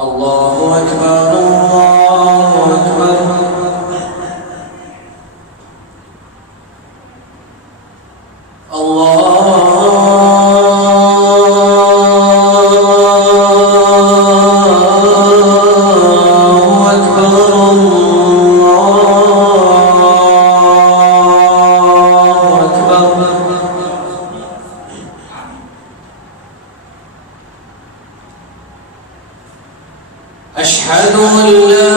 الله أكبر الله أكبر. الله أكبر الله أكبر. أشهد أن لا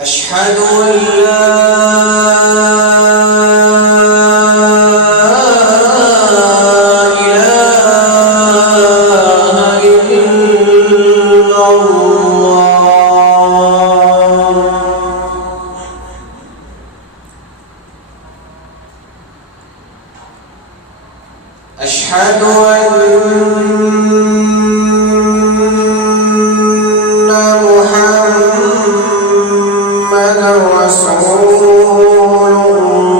أشهد أن لا إله إلا الله. أشهد أن رسول الله.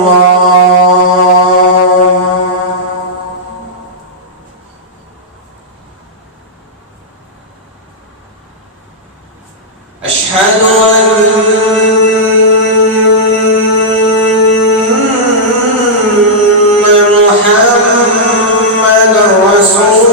أشهد أن محمدًا رسول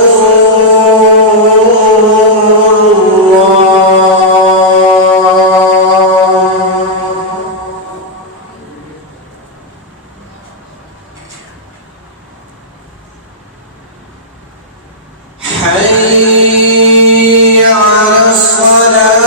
حي على الصلاة.